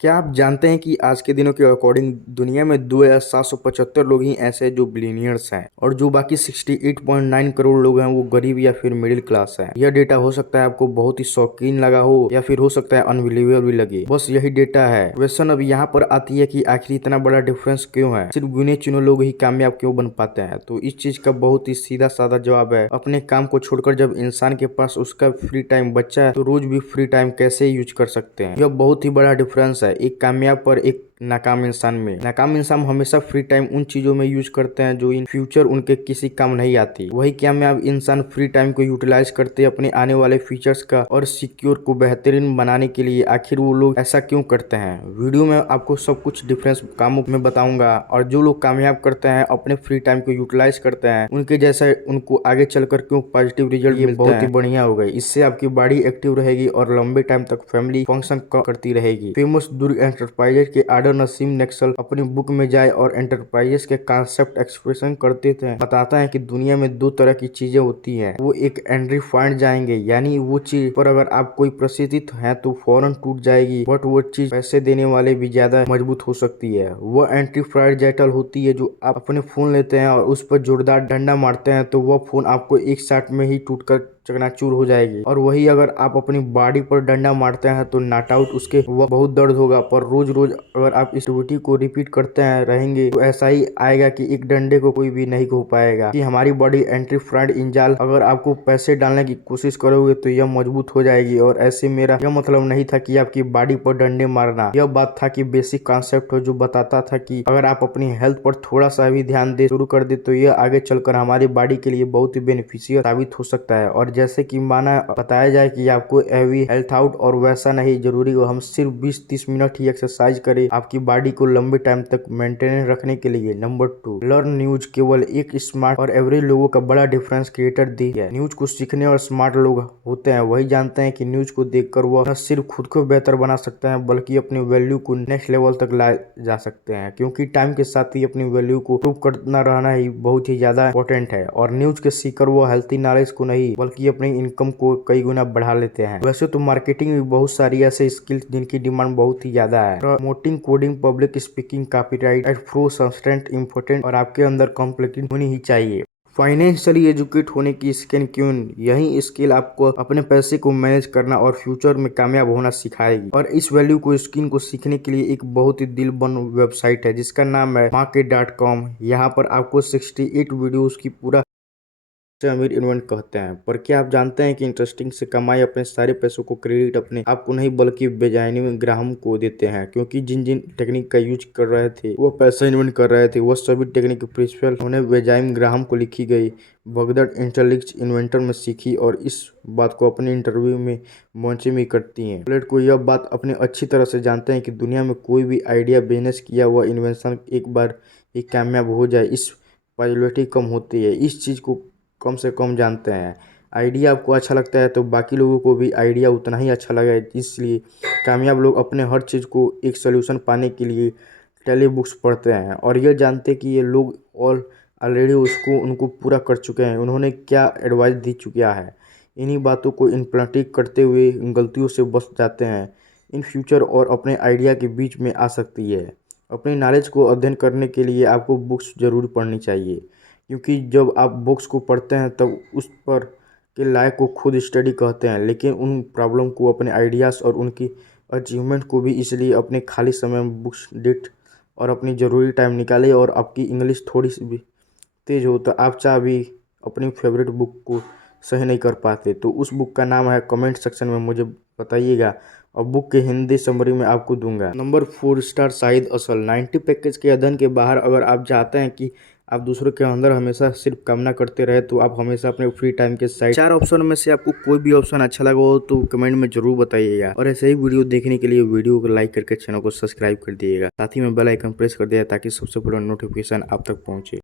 क्या आप जानते हैं कि आज के दिनों के अकॉर्डिंग दुनिया में 2,775 लोग ही ऐसे हैं जो बिलियनियर्स हैं और जो बाकी 68.9 करोड़ लोग हैं वो गरीब या फिर मिडिल क्लास हैं। यह डेटा हो सकता है आपको बहुत ही शौकीन लगा हो या फिर हो सकता है अनबिलीवेबल भी लगे, बस यही डेटा है। क्वेश्चन अब यहाँ पर आती है कि आखिर इतना बड़ा डिफरेंस क्यों है, सिर्फ गिने चुने लोग ही कामयाब क्यों बन पाते हैं। तो इस चीज का बहुत ही सीधा साधा जवाब है, अपने काम को छोड़कर जब इंसान के पास उसका फ्री टाइम बच्चा है तो रोज भी फ्री टाइम कैसे यूज कर सकते हैं। यह बहुत ही बड़ा डिफरेंस है एक कामयाब पर एक नाकाम इंसान में। नाकाम इंसान हमेशा फ्री टाइम उन चीजों में यूज करते हैं जो इन फ्यूचर उनके किसी काम नहीं आती। वही कामयाब इंसान फ्री टाइम को यूटिलाइज करते अपने आने वाले फीचर्स का और सिक्योर को बेहतरीन बनाने के लिए। आखिर वो लोग ऐसा क्यों करते हैं, वीडियो में आपको सब कुछ डिफरेंस कामों में बताऊंगा। और जो लोग कामयाब करते हैं अपने फ्री टाइम को यूटिलाइज करते हैं उनके जैसा उनको आगे चलकर क्यों पॉजिटिव रिजल्ट मिलते हैं, बहुत ही बढ़िया हो गई। इससे आपकी बॉडी एक्टिव रहेगी और लंबे टाइम तक फैमिली फंक्शन करती रहेगी। फेमस दुर्ग एंटरप्राइजेज के आर्डर नसीम नेक्सल अपनी बुक में जाए और एंटरप्राइजेस के कॉन्सेप्ट एक्सप्रेशन करते थे। बताता है कि दुनिया में दो तरह की चीजें होती हैं, वो एक एंट्री पॉइंट जाएंगे, यानी वो चीज पर अगर आप कोई प्रसिद्ध है तो फौरन टूट जाएगी, बट वो चीज पैसे देने वाले भी ज्यादा मजबूत हो सकती है। वो एंट्री फ्राइजाइटल होती है, जो आप अपने फोन लेते हैं और उस पर जोरदार डंडा मारते हैं तो वह फोन आपको एक शॉट में ही टूटकर चकनाचूर हो जाएगी। और वही अगर आप अपनी बॉडी पर डंडा मारते हैं तो नॉट आउट उसके वह बहुत दर्द होगा। पर रोज रोज अगर आप इस एक्टिविटी को रिपीट करते हैं रहेंगे तो ऐसा ही आएगा कि एक डंडे को कोई भी नहीं खो पाएगा। कि हमारी बॉडी एंट्री फ्रंट इंजाल अगर आपको पैसे डालने की कोशिश करोगे तो यह मजबूत हो जाएगी। और ऐसे मेरा यह मतलब नहीं था कि आपकी बॉडी पर डंडे मारना, यह बात था कि बेसिक कॉन्सेप्ट हो जो बताता था कि अगर आप अपनी हेल्थ पर थोड़ा सा भी ध्यान दे शुरू कर दे तो यह आगे चलकर हमारी बॉडी के लिए बहुत ही बेनिफिशियल साबित हो सकता है। और जैसे कि माना बताया जाए कि आपको हैवी हेल्थ आउट, और वैसा नहीं जरूरी हो हम सिर्फ 20-30 मिनट ही एक्सरसाइज करें आपकी बॉडी को लंबे टाइम तक मेंटेन रखने के लिए। नंबर 2, लर्न न्यूज केवल एक स्मार्ट और एवरेज लोगों का बड़ा डिफरेंस क्रिएटर दी है। न्यूज को सीखने और स्मार्ट लोग होते हैं वही जानते हैं कि न्यूज को देखकर वह न सिर्फ खुद को बेहतर बना सकते हैं बल्कि अपनी वैल्यू को नेक्स्ट लेवल तक ला जा सकते हैं, क्योंकि टाइम के साथ ही अपनी वैल्यू को प्रूव करना रहना ही बहुत ही ज्यादा इंपॉर्टेंट है। और न्यूज के सीकर वो हेल्थी नॉलेज को नहीं बल्कि अपनी इनकम को कई गुना बढ़ा लेते हैं। वैसे तो मार्केटिंग में बहुत सारी ऐसे स्किल्स जिनकी डिमांड बहुत ही ज्यादा है, promoting, coding, public speaking, copyright, flow, sustained, important, और आपके अंदर कॉम्प्लेक्सिटी होनी ही चाहिए। फाइनेंशियली एजुकेट होने की स्किल क्यों, यही स्किल आपको अपने पैसे को मैनेज करना और फ्यूचर में कामयाब होना सिखाएगी। और इस वैल्यू को स्किल को सीखने के लिए एक बहुत ही दिल बन वेबसाइट है जिसका नाम है market.com। यहाँ पर आपको 68 वीडियोस की पूरा से अमीर इन्वेंट कहते हैं। पर क्या आप जानते हैं कि इंटरेस्टिंग से कमाई अपने सारे पैसों को क्रेडिट अपने आप को नहीं बल्कि बेजानी ग्राहम को देते हैं, क्योंकि जिन जिन टेक्निक का यूज कर रहे थे वो पैसा इन्वेंट कर रहे थे वह सभी टेक्निक प्रिंसिपल उन्हें बेजाइम ग्राहम को लिखी गई बगदड़ इंटेलेक्ट इन्वेंटर में सीखी और इस बात को अपने इंटरव्यू में मंचे में करती हैं। प्लेट को यह बात अपने अच्छी तरह से जानते हैं कि दुनिया में कोई भी आइडिया बिजनेस किया हुआ इन्वेंशन एक बार ही कामयाब हो जाए इस पॉजिबिलिटी कम होती है। इस चीज़ को कम से कम जानते हैं। आइडिया आपको अच्छा लगता है तो बाकी लोगों को भी आइडिया उतना ही अच्छा लगा, इसलिए कामयाब लोग अपने हर चीज़ को एक सोल्यूशन पाने के लिए टेली बुक्स पढ़ते हैं और यह जानते कि ये लोग ऑलरेडी उसको उनको पूरा कर चुके हैं, उन्होंने क्या एडवाइस दी चुका है। इन्हीं बातों को इम्प्लीमेंट करते हुए गलतियों से बच जाते हैं इन फ्यूचर और अपने आइडिया के बीच में आ सकती है। अपनी नॉलेज को अध्ययन करने के लिए आपको बुक्स जरूर पढ़नी चाहिए, क्योंकि जब आप बुक्स को पढ़ते हैं तब उस पर के लायक को खुद स्टडी कहते हैं, लेकिन उन प्रॉब्लम को अपने आइडियाज़ और उनकी अचीवमेंट को भी। इसलिए अपने खाली समय में बुक्स डेट और अपनी ज़रूरी टाइम निकालें। और आपकी इंग्लिश थोड़ी सी भी तेज हो तो आप चाह भी अपनी फेवरेट बुक को सही नहीं कर पाते तो उस बुक का नाम है, कमेंट सेक्शन में मुझे बताइएगा और बुक के हिंदी समरी में आपको दूंगा। नंबर 4, स्टार शाहिद असल। 90 पैकेज के अध्ययन के बाहर अगर आप चाहते हैं कि आप दूसरों के अंदर हमेशा सिर्फ कामना करते रहे तो आप हमेशा अपने फ्री टाइम के साइड 4 ऑप्शन में से आपको कोई भी ऑप्शन अच्छा लगा हो तो कमेंट में जरूर बताइएगा। और ऐसे ही वीडियो देखने के लिए वीडियो को लाइक करके चैनल को सब्सक्राइब कर दिएगा, साथ ही में बेल आइकन प्रेस कर दिया ताकि सबसे पहले नोटिफिकेशन आप तक पहुंचे।